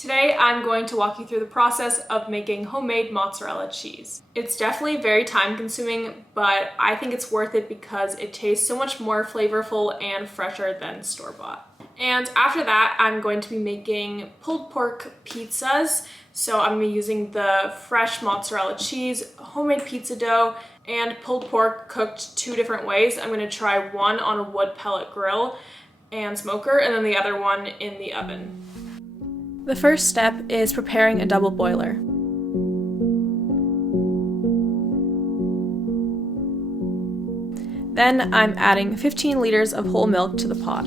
Today I'm going to walk you through the process of making homemade mozzarella cheese. It's definitely very time consuming, but I think it's worth it because it tastes so much more flavorful and fresher than store-bought. And after that, I'm going to be making pulled pork pizzas. So I'm going to be using the fresh mozzarella cheese, homemade pizza dough, and pulled pork cooked two different ways. I'm going to try one on a wood pellet grill and smoker, and then the other one in the oven. The first step is preparing a double boiler. Then I'm adding 15 liters of whole milk to the pot.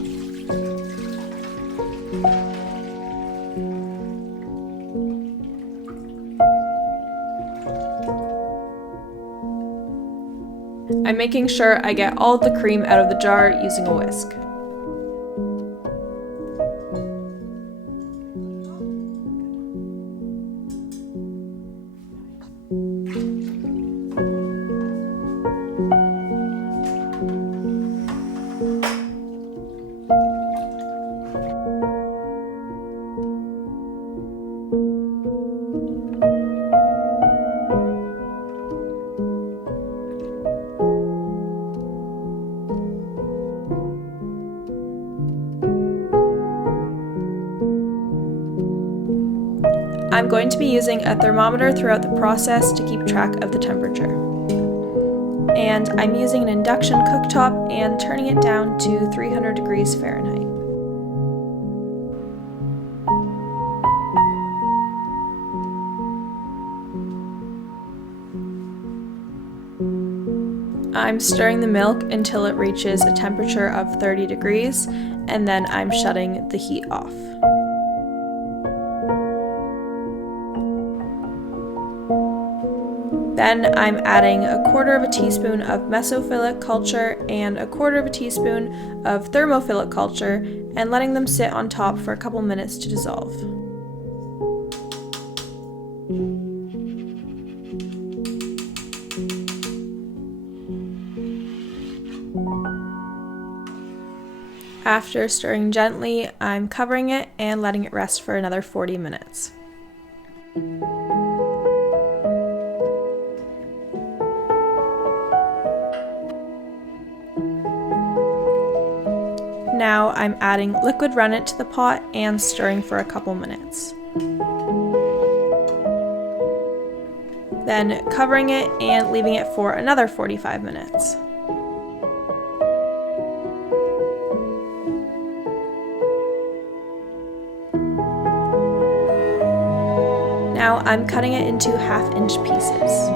I'm making sure I get all of the cream out of the jar using a whisk. I'm going to be using a thermometer throughout the process to keep track of the temperature. And I'm using an induction cooktop and turning it down to 300 degrees Fahrenheit. I'm stirring the milk until it reaches a temperature of 30 degrees, and then I'm shutting the heat off. Then I'm adding a quarter of a teaspoon of Mesophilic Culture and a quarter of a teaspoon of Thermophilic Culture and letting them sit on top for a couple minutes to dissolve. After stirring gently, I'm covering it and letting it rest for another 40 minutes. Now I'm adding liquid rennet to the pot and stirring for a couple minutes. Then covering it and leaving it for another 45 minutes. Now I'm cutting it into half-inch pieces.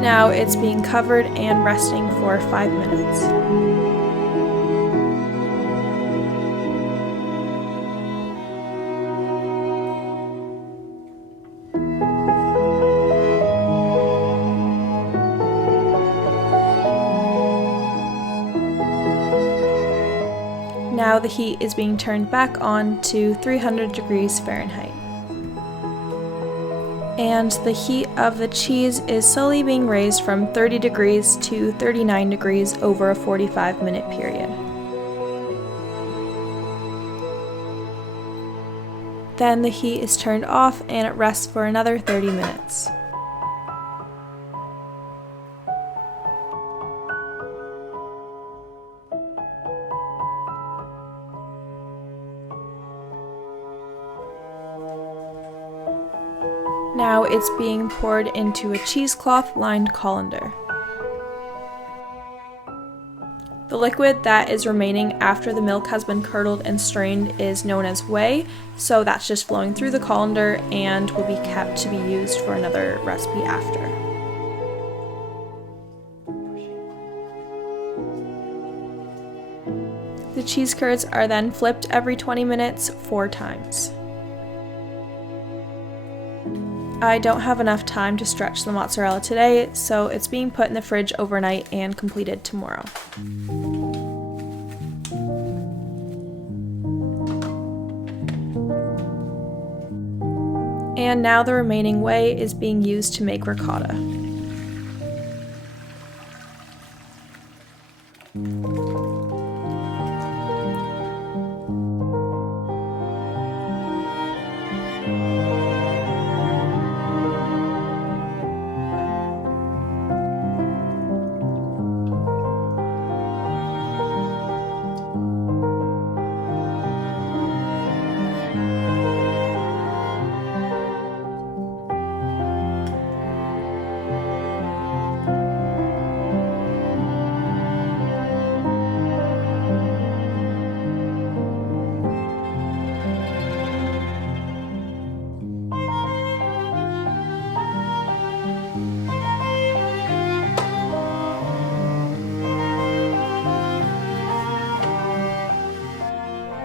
Now it's being covered and resting for 5 minutes. Now the heat is being turned back on to 300 degrees Fahrenheit. And the heat of the cheese is slowly being raised from 30 degrees to 39 degrees over a 45-minute period. Then the heat is turned off and it rests for another 30 minutes. Now it's being poured into a cheesecloth lined colander. The liquid that is remaining after the milk has been curdled and strained is known as whey, so that's just flowing through the colander and will be kept to be used for another recipe after. The cheese curds are then flipped every 20 minutes 4 times. I don't have enough time to stretch the mozzarella today, so it's being put in the fridge overnight and completed tomorrow. And now the remaining whey is being used to make ricotta.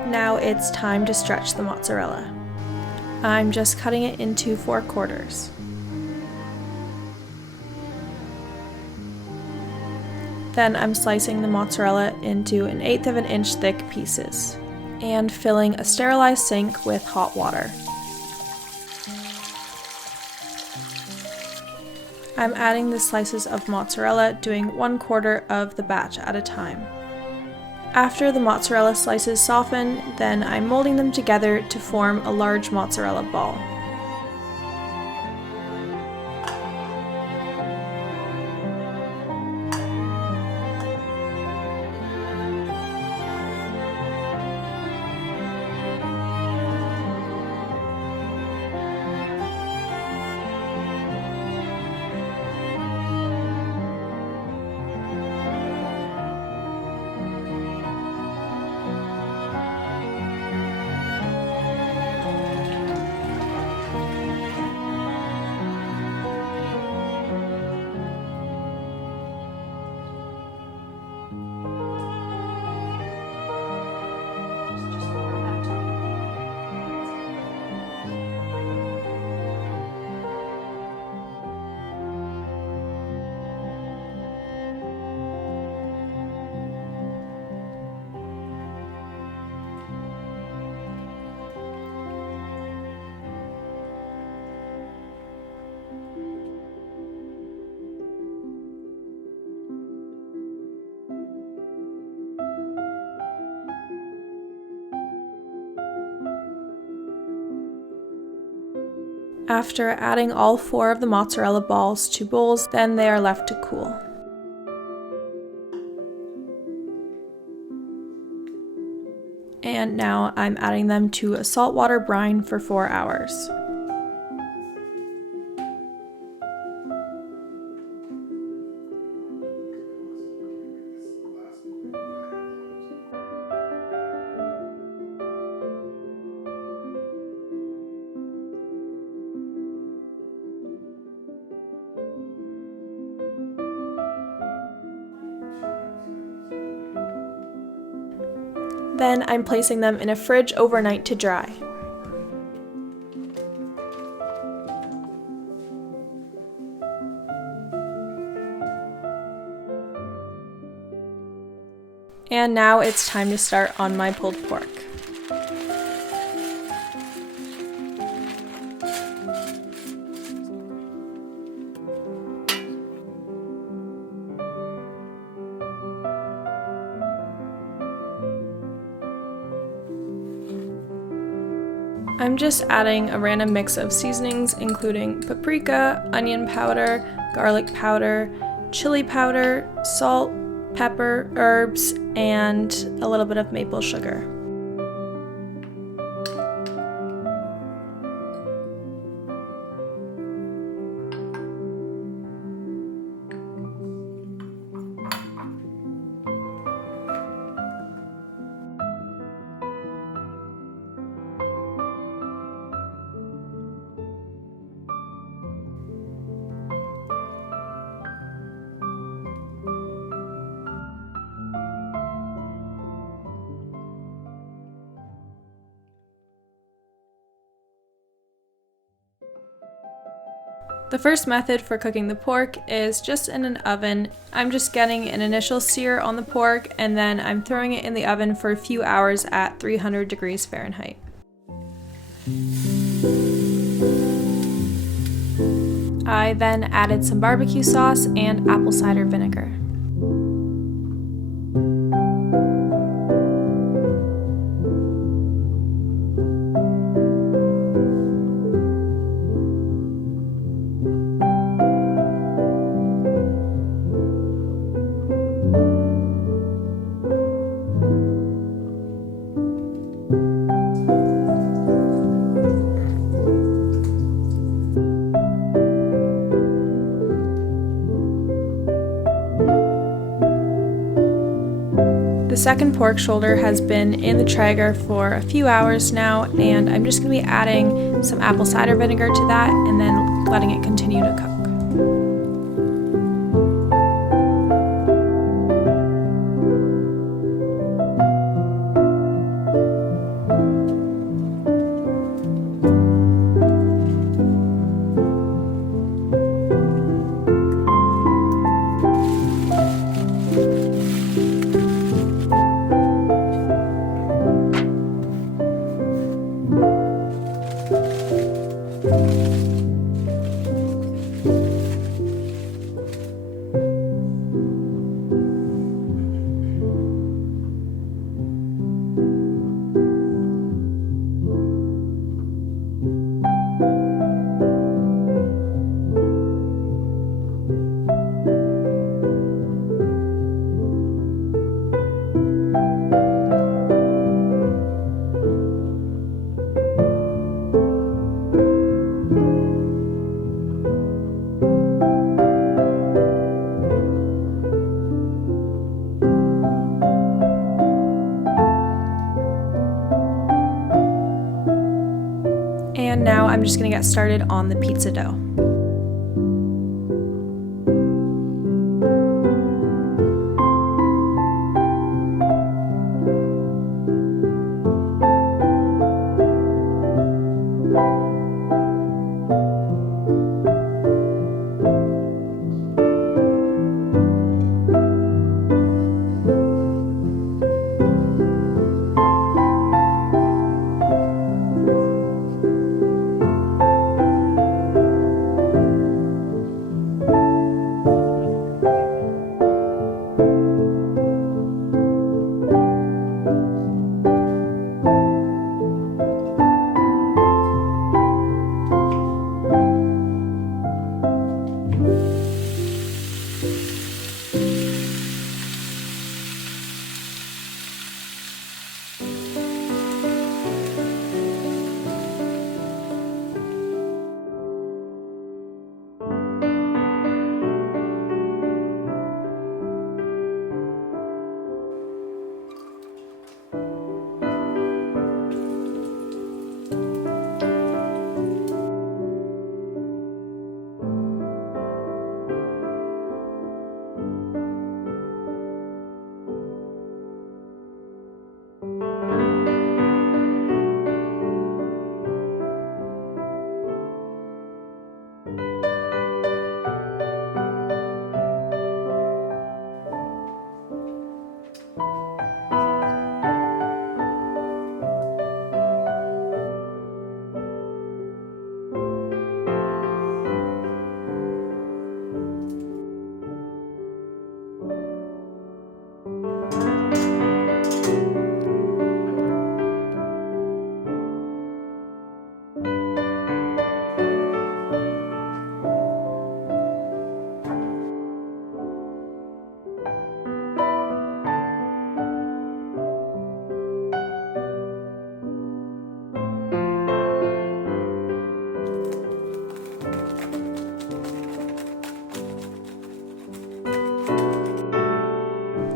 Now it's time to stretch the mozzarella. I'm just cutting it into 4 quarters. Then I'm slicing the mozzarella into 1/8 of an inch thick pieces and filling a sterilized sink with hot water. I'm adding the slices of mozzarella, doing 1/4 of the batch at a time. After the mozzarella slices soften, then I'm molding them together to form a large mozzarella ball. After adding all 4 of the mozzarella balls to bowls, then they are left to cool. And now I'm adding them to a saltwater brine for 4 hours. Then I'm placing them in a fridge overnight to dry. And now it's time to start on my pulled pork. I'm just adding a random mix of seasonings, including paprika, onion powder, garlic powder, chili powder, salt, pepper, herbs, and a little bit of maple sugar. The first method for cooking the pork is just in an oven. I'm just getting an initial sear on the pork and then I'm throwing it in the oven for a few hours at 300 degrees Fahrenheit. I then added some barbecue sauce and apple cider vinegar. The second pork shoulder has been in the Traeger for a few hours now, and I'm just going to be adding some apple cider vinegar to that and then letting it continue to cook. And now I'm just going to get started on the pizza dough.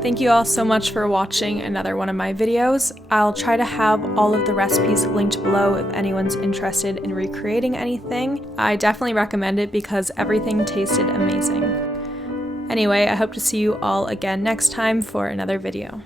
Thank you all so much for watching another one of my videos. I'll try to have all of the recipes linked below if anyone's interested in recreating anything. I definitely recommend it because everything tasted amazing. Anyway, I hope to see you all again next time for another video.